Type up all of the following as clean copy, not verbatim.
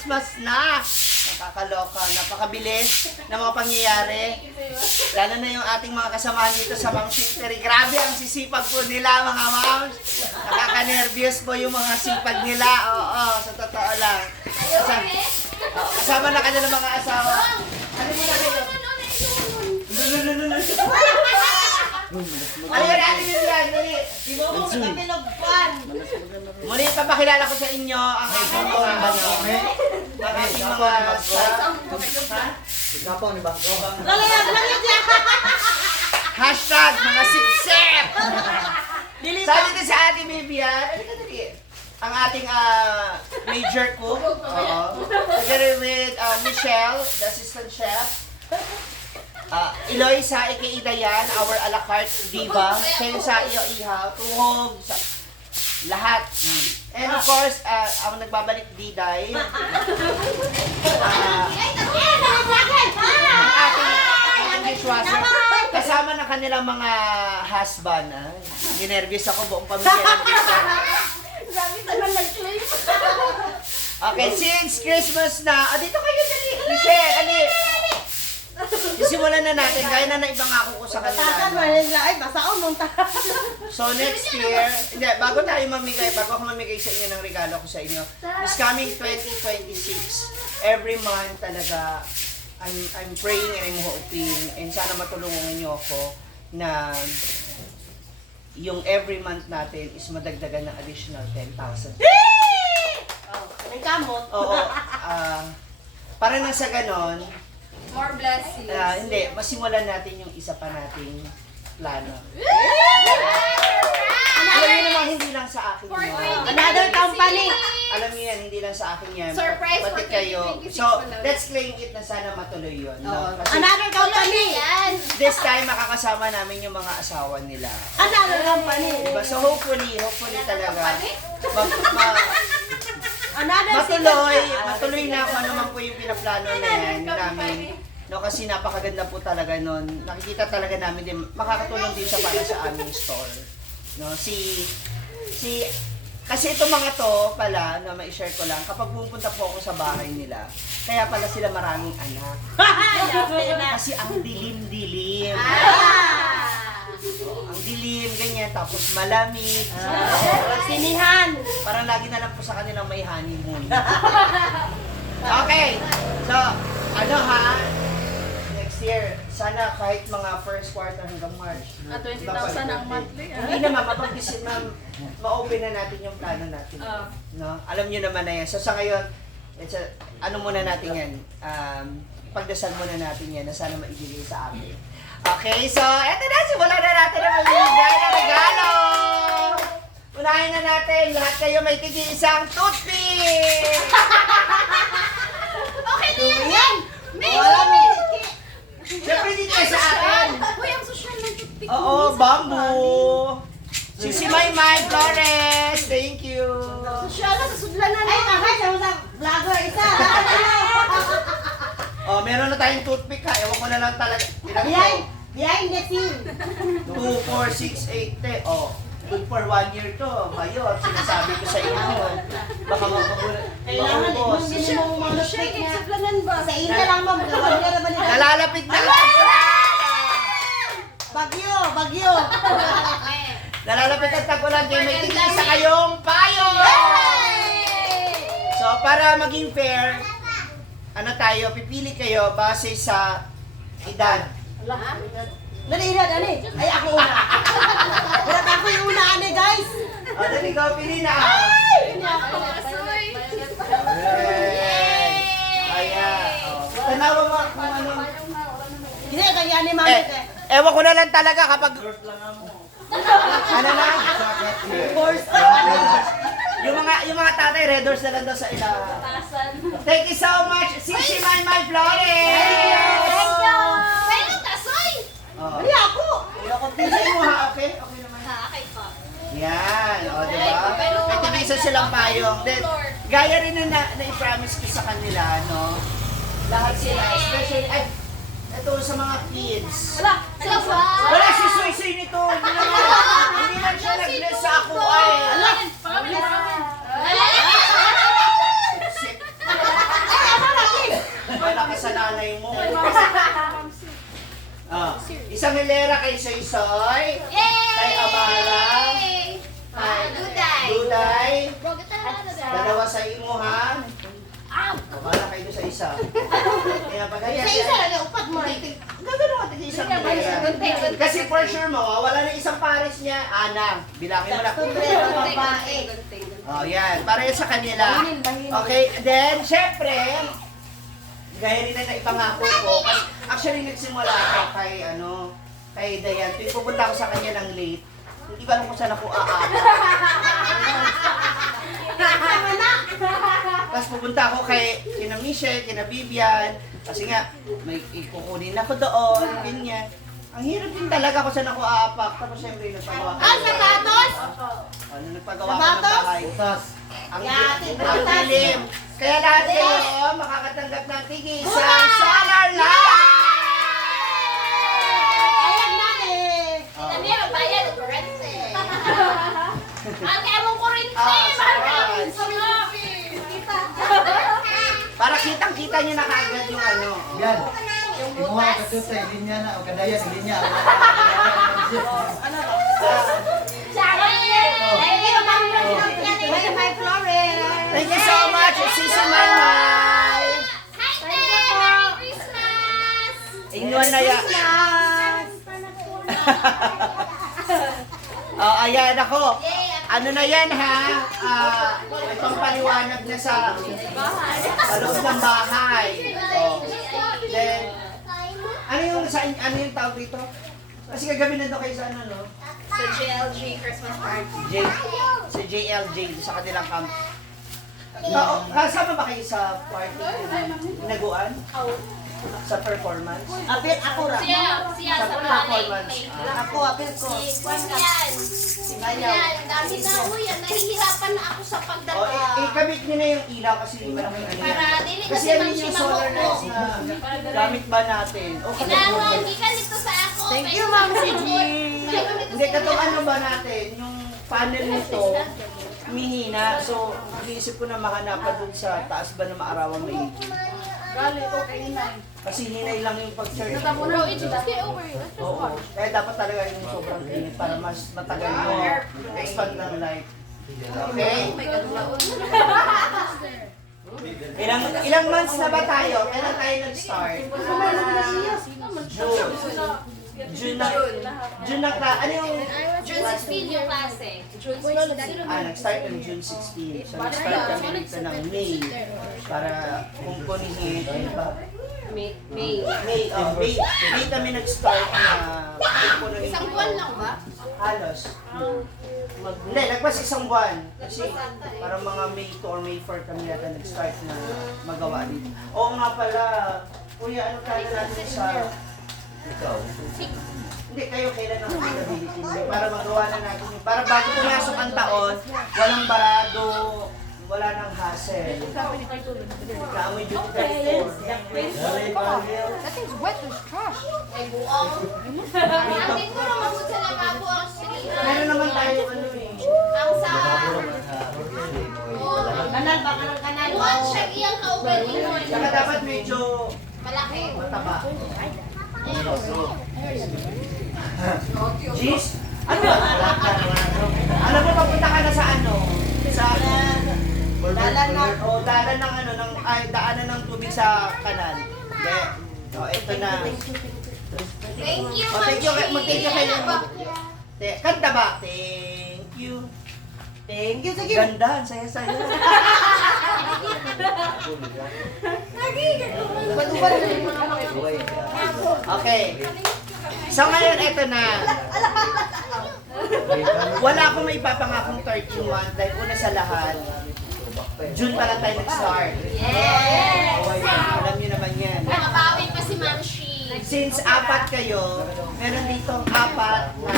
Christmas na! Nakakaloka, napakabilis ng mga pangyayari. Lalo na yung ating mga kasamahan dito sa Ma'am Shinteri. Grabe ang sisipag po nila mga moms. Nakaka-nervyos po yung mga sipag nila. Oo, sa totoo lang. Kasama na kanila mga asawa. Ano mo na kayo? Ano yan? Dali. Muli, papakilala ko sa inyo ang aking mga hashtag mga sipsip. Sabi ko sa ating Bibian, ang ating major cook, together with Michelle, the assistant chef, Eloisa, aka Dayan, our a la carte diva, kayo sa iyo-ihaw, tuhog, sa lahat. And of course, ang nagbabalik Diday, ating dishwasher, kasama na kanilang mga husband. Ginervyos ako, buong pamilya. Okay, since Christmas na, dito kayo dali. Michelle, ali. Simulan na natin, gaya na naibangako ko sa kanila. So next year, hindi, bago tayo mamigay, bago ako mamigay sa inyo ng regalo ko sa inyo, this coming 2026, every month talaga, I'm praying and I'm hoping, and sana matulungan niyo ako na yung every month natin is madagdagan ng additional 10,000. Ang kamot. Oo. Para na sa ganon, More blessings. hindi, masimulan natin yung isa pa nating plano. Alam niyo naman, hindi lang sa akin yan. Another company. Alam niyo yan, hindi lang sa akin yan. Surprise Pati for kayo. 2026 So, pala. let's claim it na sana matuloy yun. No? Kasi Another company. this time, makakasama namin yung mga asawa nila. Another company. Diba? So, hopefully talaga, matuloy na kung ano man po yung pinaplano na yan namin. No, kasi napakaganda po talaga nun. Nakikita talaga namin din, makakatulong din siya para sa aming store. No, kasi itong mga to pala, na ma-share ko lang, kapag pupunta po ako sa bahay nila, kaya pala sila maraming anak. Kasi ang dilim-dilim. Ang dilim, ganyan, tapos malamig. Sinihan. Parang lagi na lang po sa kanilang may honeymoon. Okay, so, next year, sana kahit mga first quarter hanggang March. 20,000 ang monthly. Hindi naman, ma-open na natin yung plano natin. No? Alam niyo naman na yan. So sa ngayon, ano muna natin yan? Pagdasal muna natin yan na sana maibigay sa amin. Okay, so eto na, simulan na natin ang magbibigay na regalo! Unahin na natin, lahat kayo may tig-isang toothpick! Okay na yan! May Siyempre dito sa atin! Uy, ang social ng toothpick. Oo, bamboo! Si Maymay Flores, thank you! Social na, sa sudlanan. Ay, kakay, sa vlogger isa. Oh, meron na tayong toothpick ha. Ewan ko na lang talaga. Behind the scene. 2, 4, 6, 8, 10. Oh, good for 1 year to. Kayo, sinasabi ko sa inyo. Baka mapagulat. Kailangan din mo mga Shake, na. sudlanan ba? Sa ina lang mo, magkawal ka naman nila. Nalalapit na. Bagyo. Nalalapit ang tag-ulan. Kaya may tigil sa kayong payo. So, para maging fair, ano tayo, pipili kayo base sa edad. Naliinad, ani? Ay, ako una. Wala ako yung una, ani, guys. O, dali ko, pili na. Ayan. Tanawa mo kung ano. Hindi, kaya ni mami. Ewan ko na lang talaga kapag... Ano na? Yung mga tatay, red doors na lang daw sa ila. Thank you so much, Sisi Maymay Flores! Thank you! Pero tasoy! Hindi ako. Pili mo ha, okay? Okay naman. Okay po. Yan, o diba? May tigisa silang payong. Then, gaya rin na i-promise ko sa kanila, no? Lahat sila, especially, ito sa mga kids. Wala! Wala si Soy nito. Hindi lang siya nag-bless sa ako ay. nanay mo. Isang hilera kay Soy Soy. Yay! Kay Amara. Kay Duday. Dalawa sa imo ha. Wala kayo sa isa. Kaya pag Sa isa lang, upat mo. gagano ka tig isang hilera. Kasi for sure mo, wala na isang pares niya. Ana, bilangin mo na. Sombrero, babae. Oh, yan. Para yan sa kanila. Okay, then, syempre, gaya rin na ipangako ko. Kasi actually, nagsimula ako kay Dayan. Tuwing pupunta ako sa kanya ng late, hindi ko alam kung saan ako aata. Tapos pupunta ako kina Michelle, kina Vivian. Kasi nga, may ikukunin ako doon, ganyan. Ang hirap din talaga kung saan ako aapak. Tapos syempre, nagpagawa ko. Sapatos? Ano, nagpagawa ko ng bahay. Ang dilim. Kaya lahat kayo makakatanggap ng tigis sa Solar Light! Ayan na eh. Kami ang bayan ng kurente. Ang kaya mong kurente. Para kitang-kita nyo na kagad yung ano. Yan. Imuha ka doon sa linya na, o kadaya sa linya. May Flores. Thank you so much, Sisi Maymay! Hi, Ted! Merry Christmas! Inyuan na yan. Oh, ayan ako. Ano na yan ha? May pampaliwanag na sa loob ng bahay. Oh. Then, ano yung tawag dito? Kasi kagabi na doon kayo sa ano, no? Sa GLG Christmas party. Sa JLJ, sa kanilang camp. Kasama ba kayo sa party? Naguan? Sa performance? Apil ako ra. Siya Sa sa performance. Ako, apil ko. Yan. Yan. Dami na ako yan. Nahihirapan na ako sa O, pagdala. ikabit nyo na yung ilaw kasi hindi ba naman ano yan. Para dili Kasi kasi yan man yung siya solar lights mamoko. na gamit ba natin? O Inawan, di ka nito sa ako. Thank you, Ma'am CG. Hindi, katong ano ba natin, yung panel nito, mihina. So, iniisip ko na mahanapan dun sa taas ba na maarawan may kasi hinay lang yung pag-charge. Bro, it's just get over it. Let's just Oo. watch. Kaya dapat talaga yung sobrang init para mas matagal mo expand ng light. Okay? Ilang months na ba tayo? Kailan tayo nag-start? June na ano yung June 16 yung klase. June 16. nag-start ng June 16. So nag-start kami dito ng May para kumpunihin, ano ba? May. May kami nag-start na kumpunihin. Isang buwan lang ba? Halos. Hindi, nagpas isang buwan. Kasi parang mga May 2 or May 4 kami yata nag-start na magawa dito. Oo nga pala, kuya, ano kaya natin sa... Hindi, kayo kailan ang availability nyo para magawa na natin yun. Para bago pumasok ang taon, walang barado, wala nang hassle. Kaamoy dito kayo. That thing's wet, there's trash. May buong. Namin ko naman sa lababo ang sirina. Meron naman tayo ano eh. Ang sa... Kanal ba? Kanal. Luwan siya iyang ka-opening mo. Saka dapat medyo Malaki. mataba. Jeez? Ano ba? Alam mo, papunta ka na sa ano? Sa... Dalan na. O, dalan ng ano, daanan ng tubig sa kanal. Hindi. O, ito na. Thank you, O, thank you. Mag-thank you kayo. Ma'am. Kanta ba? Thank you. Thank you. Sige. Ganda, ang saya-saya. Okay. So ngayon, eto na. Wala akong may papangakong 31 dahil una sa lahat, June pa lang tayo nag-start. Yes! Alam niyo naman yan. Nakabawin pa si Ma'am Shi. Since apat kayo, meron dito apat na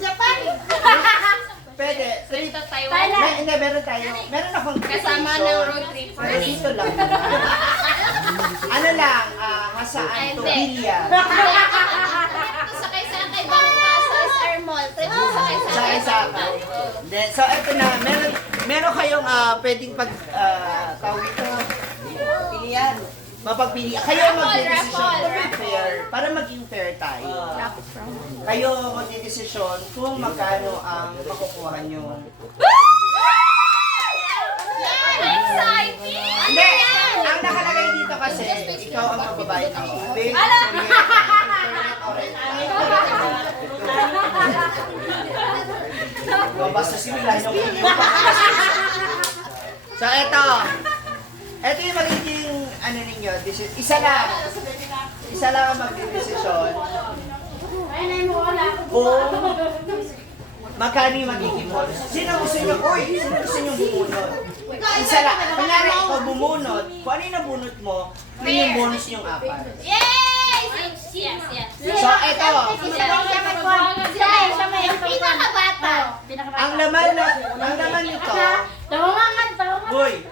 Japan. pwede. Dito Taiwan. Hindi, meron tayo. Meron akong Kasama quotation. ng road trip. Pero dito lang. Ano lang, hasaan to, Bilya. Sakay sa kay Bangka sa SR Mall. Trip mo sakay sa Ay, saka. Then, so, eto na. Meron kayong pwedeng tawag ito. Pilihan. Mapagpili. Kayo ang magdidesisyon to be fair. Para maging fair tayo. Kayo ang magdidesisyon kung magkano ang makukuha nyo. Exciting! Hindi! Ang nakalagay dito kasi, ikaw ang magbabayad ng tubig. Basta similar yung So, eto. Ito yung magiging, ano ninyo, isa lang. Isa lang ang magdidesisyon kung magkano yung magiging bonus. Sino gusto nyo? Uy! Sino gusto nyo bumunot? Isa lang. Kunyari, ikaw bumunot. Kung ano yung nabunot mo, yun yung bonus yung apat. Yay! Yes, yes. So, eto. Yung pinakabata. Ang laman nito, uy,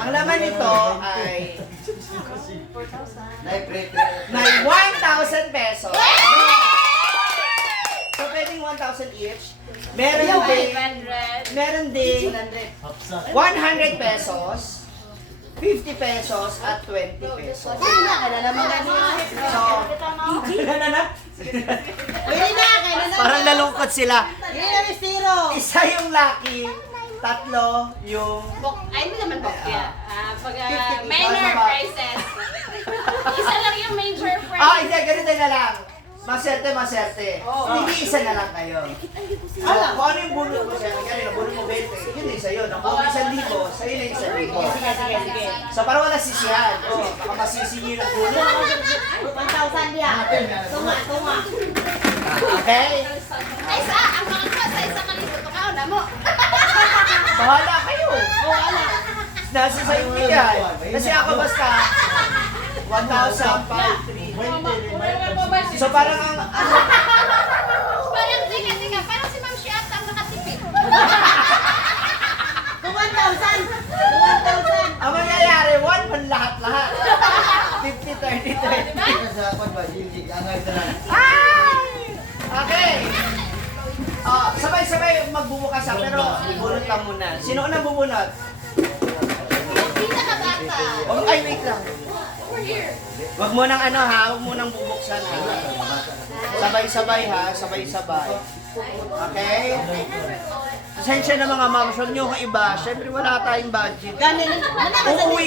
ang laman nito ay may 1,000 pesos. So, pwedeng 1,000 each. Meron din 100 pesos, 50 pesos, at 20 pesos. Pwede na, kailan naman So, Pwede na, kailan na. parang nalungkot sila. Hindi na may zero. Isa yung lucky, tatlo yung... Ay, hindi naman bokya. Pag 50 minor ba? prizes. Isa lang yung major prize. Hindi, ganito na lang. Maserte. Hindi isa na lang kayo. So, kung ano yung bunot mo sa'yo, kaya nabunot mo 20, yun din sa'yo. Nakuha 1,000, sa'yo na 1,000. So, para wala sisihan. Baka masisihin ang bunot. 1,000 diyan. Tunga. Okay? Ay, ang mga ko sa isang kalibot ko na mo. Bahala kayo. Nasa sa'yo yan. Kasi ako basta 1,000, 5, 3. So, parang ang... Parang tika, parang si Ma'am Shiat ang nakatipid. Kung 1,000. Ang mangyayari, 1 man lahat-lahat. 50, 30, 30. Okay. Sabay-sabay magbubukas sa pero bunot lang muna. Sino unang bubunot? Yung pinakabata. Ay, wait lang. Wag mo nang huwag mo nang bubuksan ha. Sabay-sabay ha, sabay-sabay. Okay? Pasensya na mga ma'am, huwag niyo kung iba. Siyempre wala tayong budget.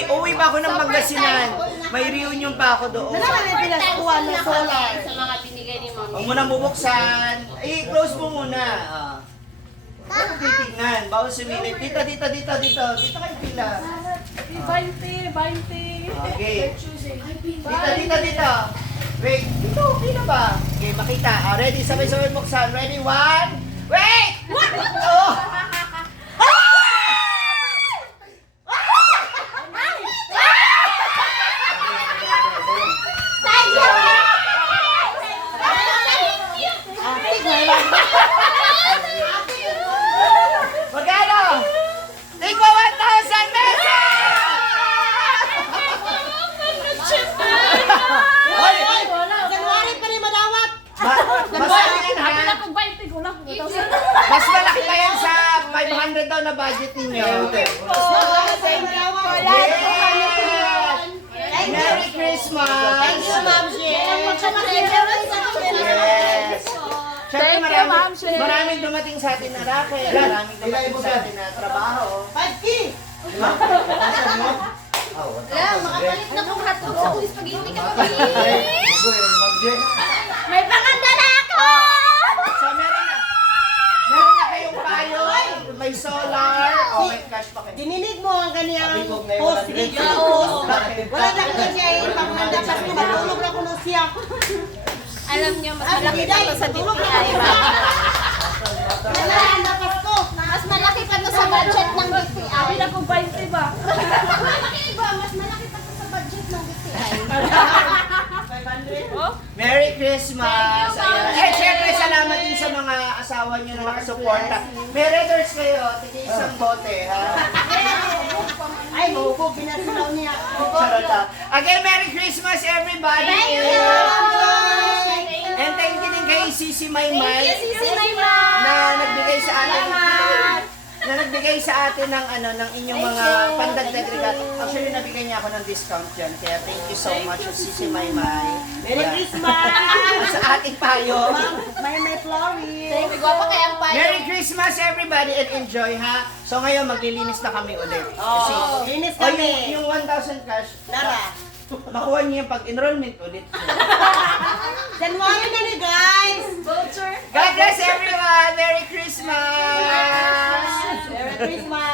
Uuwi pa ako ng Pangasinan. May reunion pa ako doon. Nalaman yung pinaskuhan ng solar. Sa mga binigay ni Ma'am. Huwag mo nang bubuksan. I-close mo muna. Huwag titignan. Bawal sumilip. Dito. Dito kayo pila. 20. Okay. Dito. Wait. Dito, pila ba? Okay, makita. Ready? Sabay-sabay buksan. Ready? 1. Wait! Oh! Magkano? Take mo 1,000 pesos! Hoy! January pa rin madawat. Mas ano yan ha? Mas malaki pa yan sa 500 daw na budget ninyo. Yes! Merry Christmas! Thank you, Ma'am Yes! Siyempre Thank you, Ma'am Shay. maraming dumating sa atin na racket, maraming dumating sa atin na trabaho. 5K. Alam, makapalit na kong hotdog sa tuwis pag-ibig ka pa. May pangandala ako. So meron na kayong payo, may solar, o may cash pa kayo. Dininig mo ang kanyang post dito. Wala na ko siya yung panganda. Kasi matulog na ko nung siya. Alam niyo, mas malaki pa to sa BPI ba? Mas malaki pa to sa budget ng BPI. Ako 20 ba? Malaki ba? Mas malaki pa to sa budget ng BPI. Merry Christmas! Ayan. Syempre, salamat din sa mga asawa niyo na nakasuporta. May Red Doors kayo, tigil isang bote, ha? Ay, maupo, pinasilaw niya. Charot ha. Again, Merry Christmas, everybody! Thank you! And thank you din kay Sisi Maymay Thank you, Sisi Maymay! na nagbigay sa nagbigay sa atin ng ng inyong mga pandagdag regalo. Actually, nabigay niya ako ng discount dyan. Kaya thank you so much, Sisi Maymay. Merry Christmas! Sa ating payo. May Florrie. May gwapa kaya ang payo. Merry Christmas everybody and enjoy ha. So ngayon maglilinis na kami ulit. Kasi Linis oh, kami. yung 1,000 cash, Nara. makuha niyo yung pag-enrollment ulit. January na ni guys! Voucher. God bless everyone! Merry Christmas! Merry Christmas!